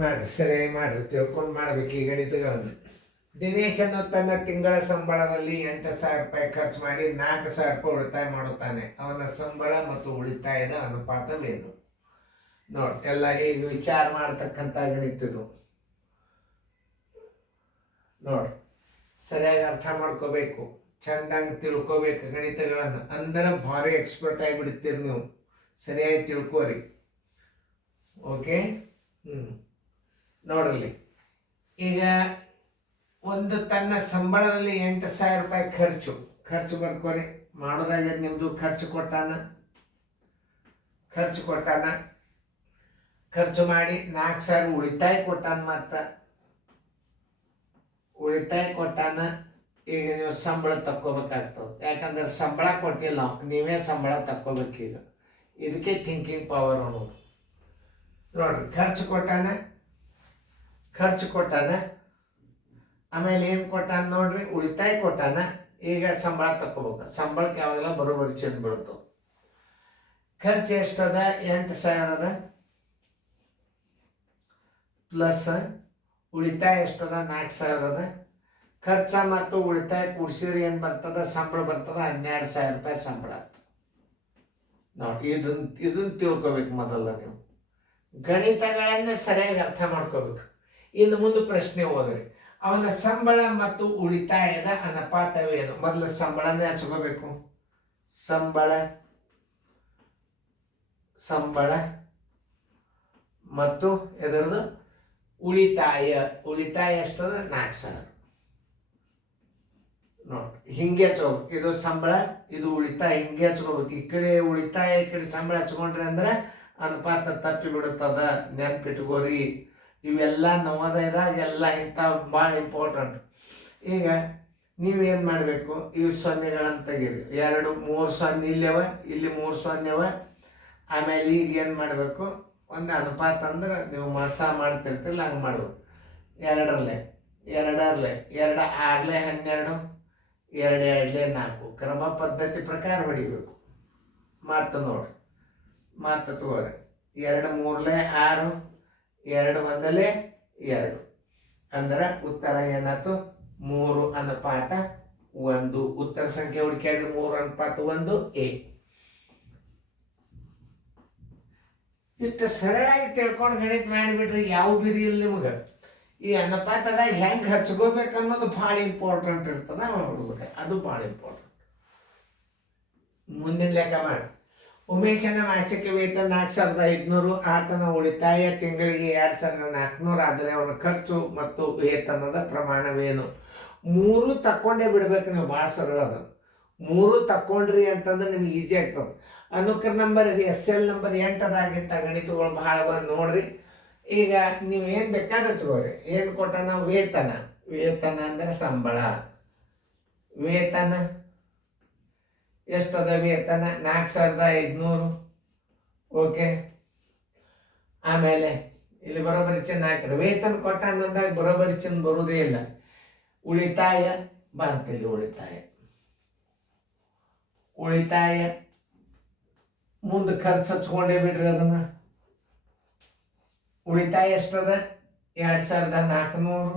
ಮಾಡಿರಿ, ಸರಿಯಾಗಿ ಮಾಡಿರಿ, ತಿಳ್ಕೊಂಡು ಮಾಡ್ಬೇಕು ಈ ಗಣಿತಗಳನ್ನು. ದಿನೇಶನು ತನ್ನ ತಿಂಗಳ ಸಂಬಳದಲ್ಲಿ 8,000 ರೂಪಾಯಿ ಖರ್ಚು ಮಾಡಿ 4,000 ರೂಪಾಯಿ ಉಳಿತಾಯ ಮಾಡುತ್ತಾನೆ. ಅವನ ಸಂಬಳ ಮತ್ತು ಉಳಿತಾಯದ ಅನುಪಾತವೇನು? ನೋಡಿ, ಎಲ್ಲ ಈಗ ವಿಚಾರ ಮಾಡ್ತಕ್ಕಂಥ ಗಣಿತದು ನೋಡಿ, ಸರಿಯಾಗಿ ಅರ್ಥ ಮಾಡ್ಕೋಬೇಕು, ಚಂದಂಗೆ ತಿಳ್ಕೋಬೇಕು ಗಣಿತಗಳನ್ನು. ಅಂದ್ರೆ ಭಾರಿ ಎಕ್ಸ್ಪರ್ಟ್ ಆಗಿಬಿಡ್ತೀರಿ ನೀವು. ಸರಿಯಾಗಿ ತಿಳ್ಕೋರಿ. ಓಕೆ. ನೋಡ್ರಲ್ಲಿ, ಈಗ ಒಂದು ತನ್ನ ಸಂಬಳದಲ್ಲಿ 8,000 ರೂಪಾಯಿ ಖರ್ಚು ಬರ್ಕೋರಿ. ಮಾಡೋದಾಗ್ಯದ ನಿಮ್ಮದು. ಖರ್ಚು ಕೊಟ್ಟಾನ, ಖರ್ಚು ಮಾಡಿ 4,000 ಉಳಿತಾಯ ಕೊಟ್ಟಾನ. ಮತ್ತು ಉಳಿತಾಯ ಕೊಟ್ಟಾನ. ಈಗ ನೀವು ಸಂಬಳ ತಕ್ಕೋಬೇಕಾಗ್ತದೆ. ಯಾಕಂದ್ರೆ ಸಂಬಳ ಕೊಟ್ಟಿಲ್ಲ, ನೀವೇ ಸಂಬಳ ತಕ್ಕೋಬೇಕೀಗ. ಇದಕ್ಕೆ ಥಿಂಕಿಂಗ್ ಪವರ್ ಅನ್ನೋದು. ನೋಡ್ರಿ, ಖರ್ಚು ಕೊಟ್ಟಾನ, ಆಮೇಲೆ ಏನು ಕೊಟ್ಟಾನ ನೋಡ್ರಿ, ಉಳಿತಾಯ ಕೊಟ್ಟಾನ. ಈಗ ಸಂಬಳ ತಕ್ಕೋಬೇಕು. ಸಂಬಳಕ್ಕೆ ಯಾವಾಗೆಲ್ಲ ಬರೋಬ್ಬರಿ ಚೆಂದ ಬೀಳ್ತವೆ. ಖರ್ಚು ಎಷ್ಟದ? 8,000 ಅದ. ಪ್ಲಸ್ ಉಳಿತಾಯ ಎಷ್ಟದ? 4,000 ಅದ. ಖರ್ಚ ಮತ್ತು ಉಳಿತಾಯ ಕೂಡಿಸಿದ್ರೆ ಏನು ಬರ್ತದ? ಸಂಬಳ ಬರ್ತದ 12,000 ರೂಪಾಯಿ ಸಂಬಳ. ನೋಡಿ, ಇದನ್ನ ತಿಳ್ಕೊಬೇಕು ಮೊದಲ ನೀವು. ಗಣಿತಗಳನ್ನ ಸರಿಯಾಗಿ ಅರ್ಥ ಮಾಡ್ಕೋಬೇಕು. ಇನ್ನು ಮುಂದೆ ಪ್ರಶ್ನೆ ಓದ್ರಿ. ಅವನ ಸಂಬಳ ಮತ್ತು ಉಳಿತಾಯದ ಅನುಪಾತವೇನು? ಮೊದಲು ಸಂಬಳನೇ ಹಚ್ಕೋಬೇಕು. ಸಂಬಳ ಮತ್ತು ಎದರದು? ಉಳಿತಾಯ ಎಷ್ಟದ? 4,000. ನೋಡಿ, ಹಿಂಗೆ ಹಚ್ಕೋಬೇಕು. ಇದು ಸಂಬಳ, ಇದು ಉಳಿತಾಯ, ಹಿಂಗೆ ಹಚ್ಕೋಬೇಕು. ಈ ಕಡೆ ಉಳಿತಾಯ, ಈ ಕಡೆ ಸಂಬಳ ಹಚ್ಕೊಂಡ್ರಿ ಅಂದ್ರೆ ಅನುಪಾತ ತಪ್ಪಿ ಬಿಡುತ್ತದ. ನೆನ್ಪಿಟ್ಕೋರಿ. ಇವೆಲ್ಲ ನವೋದಯದಾಗ ಎಲ್ಲ ಇಂಥವು ಭಾಳ ಇಂಪಾರ್ಟೆಂಟ್. ಈಗ ನೀವೇನು ಮಾಡಬೇಕು? ಇವು ಸೊನ್ನೆಗಳನ್ನು ತೆಗೀರಿ. 2, 3 ಸೊನ್ನೆ ಇಲ್ಲವ, ಇಲ್ಲಿ 3 ಸೊನ್ನೆವ. ಆಮೇಲೆ ಈಗ ಏನು ಮಾಡಬೇಕು? ಒಂದು ಅನುಪಾತ ಅಂದ್ರೆ ನೀವು ಮಸ ಮಾಡ್ತಿರ್ತಿರಲ್ಲ, ಹಂಗೆ ಮಾಡ್ಬೇಕು. 2 2 6 12, 2 2 4 ಕ್ರಮ ಪದ್ಧತಿ ಪ್ರಕಾರ ಹೊಡಿಬೇಕು. ಮತ್ತು ನೋಡಿ, ಮತ್ತು ತಗೋರಿ. 2 3 6, 2 1 2. ಅಂದ್ರೆ ಉತ್ತರ ಏನಾಯ್ತು? 3:1. ಉತ್ತರ ಸಂಖ್ಯೆ ಹುಡುಕ್ಯಾಡ್ರಿ. 3:1 A. ಇಷ್ಟು ಸರಳಾಗಿ ತಿಳ್ಕೊಂಡು ಗಣಿತ ಮಾಡಿಬಿಟ್ರಿ, ಯಾವ ಬಿರಿ ಇಲ್ಲ ನಿಮಗೆ. ಈ ಅನುಪಾತದಾಗ ಹೆಂಗೆ ಹಚ್ಕೋಬೇಕು ಅನ್ನೋದು ಭಾಳ ಇಂಪಾರ್ಟೆಂಟ್ ಇರ್ತದ. ಹುಡುಗರೆ, ಅದು ಭಾಳ ಇಂಪಾರ್ಟೆಂಟ್. ಮುಂದಿನ ಲೆಕ್ಕ ಮಾಡಿ. ಉಮೇಶನ ಮಾಸಿಕ ವೇತನ 4,500. ಆತನ ಉಳಿತಾಯ ತಿಂಗಳಿಗೆ 2,400 ಆದರೆ ಅವನ ಖರ್ಚು ಮತ್ತು ವೇತನದ ಪ್ರಮಾಣವೇನು? 3 ತಕ್ಕೊಂಡೇ ಬಿಡ್ಬೇಕು ನೀವು. ಭಾಳ ಸರಳ ಅದು. 3 ತಕ್ಕೊಂಡ್ರಿ ಅಂತಂದ್ರೆ ನಿಮ್ಗೆ ಈಜಿ ಆಗ್ತದೆ. ಅನುಕ್ರಮ ನಂಬರ್ SL ನಂಬರ್ 8 ಗಣಿತಗಳು ಭಾಳ ನೋಡ್ರಿ. ಈಗ ನೀವೇನು ಬೇಕಾದ್ರೆ ತಗೋರಿ. ಏನು ಕೊಟ್ಟಾನ? ವೇತನ ಅಂದ್ರೆ ಸಂಬಳ. ವೇತನ ಎಷ್ಟದ? ವೇತನ 4,500. ಓಕೆ. ಆಮೇಲೆ ಇಲ್ಲಿ ಬರೋಬ್ಬರಿ ಚಿನ್ನ ಹಾಕಿರಿ. ವೇತನ ಕೊಟ್ಟಾನಂದಾಗ ಬರೋಬ್ಬರಿ ಚಿನ್ನ ಬರುವುದೇ ಇಲ್ಲ. ಉಳಿತಾಯ ಬಂತಿಲ್ಲಿ. ಉಳಿತಾಯ ಮುಂದೆ ಖರ್ಚು ಹಚ್ಕೊಂಡೇ ಬಿಡ್ರಿ ಅದನ್ನ. ಉಳಿತಾಯ ಎಷ್ಟದ? 2,400.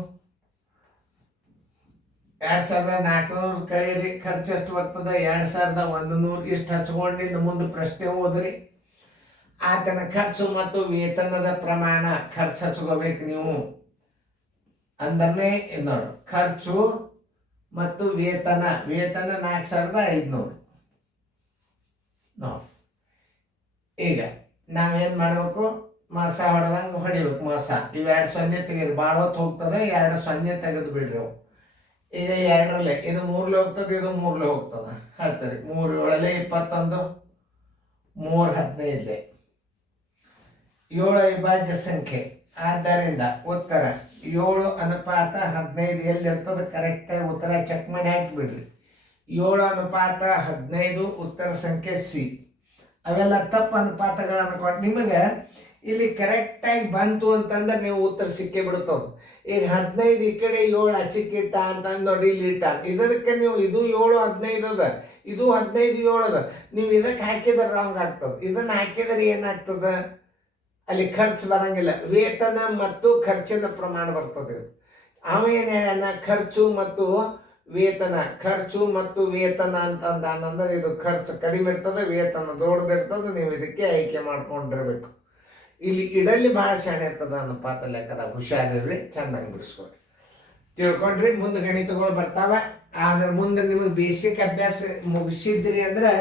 2,400 ಕಳೀರಿ. ಖರ್ಚು ಎಷ್ಟು ಬರ್ತದ? 2,100. ಇಷ್ಟು ಹಚ್ಕೊಂಡಿಂದ ಮುಂದೆ ಪ್ರಶ್ನೆ ಓದ್ರಿ. ಆತನ ಖರ್ಚು ಮತ್ತು ವೇತನದ ಪ್ರಮಾಣ. ಖರ್ಚು ಹಚ್ಕೋಬೇಕು ನೀವು. ಅಂದ್ರೆ ನೋಡಿ, ಖರ್ಚು ಮತ್ತು ವೇತನ 4,500. ನೋಡಿ, ಈಗ ನಾವೇನು ಮಾಡಬೇಕು? ಮಸ ಹೊಡೆದಂಗೆ ಹೊಡಿಬೇಕು. ಮಸ ಇವು 2 ಸೊನ್ನೆ ತೆಗೀರಿ. ಭಾಳ ಹೊತ್ತು ಹೋಗ್ತದೆ. 2 ಸೊನ್ನೆ ತೆಗೆದು ಬಿಡ್ರಿ ಅವು. ಈಗ 2ರಲ್ಲಿ ಇದು 3 ಹೋಗ್ತದೆ, ಇದು 3 ಹೋಗ್ತದೆ. ಸರಿ. 3 7 21, 3 15. 7 ಅವಿಭಾಜ್ಯ ಸಂಖ್ಯೆ. ಆದ್ದರಿಂದ ಉತ್ತರ 7:15 ಎಲ್ಲಿರ್ತದೆ? ಕರೆಕ್ಟಾಗಿ ಉತ್ತರ ಚೆಕ್ ಮಾಡಿ ಹಾಕಿಬಿಡ್ರಿ. 7:15 ಉತ್ತರ ಸಂಖ್ಯೆ C. ಅವೆಲ್ಲ ತಪ್ಪು ಅನುಪಾತಗಳನ್ನು ಕೊಟ್ಟು ನಿಮಗೆ ಇಲ್ಲಿ ಕರೆಕ್ಟಾಗಿ ಬಂತು ಅಂತಂದ್ರೆ ನೀವು ಉತ್ತರ ಸಿಕ್ಕೇ ಬಿಡುತ್ತದು. ಈಗ 15 ಈ ಕಡೆ 7 ಅಚ್ಚಿಕ್ಕಿಟ್ಟ ಅಂತಂದು ನೋಡಿ, ಇಲ್ಲಿ ಇಟ್ಟ. ಇದಕ್ಕೆ ನೀವು ಇದು 7 15 ಅದ, ಇದು 15 7 ಅದ. ನೀವು ಇದಕ್ಕೆ ಹಾಕಿದ್ರೆ ರಾಂಗ್ ಆಗ್ತದೆ. ಇದನ್ನು ಹಾಕಿದ್ರೆ ಏನಾಗ್ತದೆ? ಅಲ್ಲಿ ಖರ್ಚು ಬರಂಗಿಲ್ಲ. ವೇತನ ಮತ್ತು ಖರ್ಚಿನ ಪ್ರಮಾಣ ಬರ್ತದೆ. ಅವೇನು ಹೇಳ್ಯಾನ, ಖರ್ಚು ಮತ್ತು ವೇತನ ಅಂತಂದ್ರೆ ಇದು ಖರ್ಚು ಕಡಿಮೆ ಇರ್ತದೆ, ವೇತನ ದೊಡ್ಡದಿರ್ತದೆ, ನೀವು ಇದಕ್ಕೆ ಆಯ್ಕೆ ಮಾಡ್ಕೊಂಡಿರ್ಬೇಕು. ಇಲ್ಲಿ ಇಡಲ್ಲಿ ಭಾಳ ಶಾಣೆ ಇರ್ತದ ಅನ್ನೋ ಪಾತ್ರ ಲೆಕ್ಕದಾಗ ಹುಷಾರಿರ್ರಿ, ಚೆನ್ನಾಗಿ ಬಿಡಿಸ್ಕೊಡ್ರಿ, ತಿಳ್ಕೊಂಡ್ರಿ. ಮುಂದೆ ಗಣಿತಗಳು ಬರ್ತಾವ. ಆದ್ರೆ ಮುಂದೆ ನಿಮಗೆ ಬೇಸಿಕ್ ಅಭ್ಯಾಸ ಮುಗಿಸಿದ್ರಿ ಅಂದ್ರೆ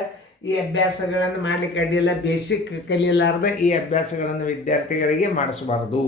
ಈ ಅಭ್ಯಾಸಗಳನ್ನು ಮಾಡ್ಲಿಕ್ಕೆ ಅಡ್ಡಿಲ್ಲ. ಬೇಸಿಕ್ ಕಲಿಯಲಾರ್ದ ಈ ಅಭ್ಯಾಸಗಳನ್ನು ವಿದ್ಯಾರ್ಥಿಗಳಿಗೆ ಮಾಡಿಸಬಾರ್ದು.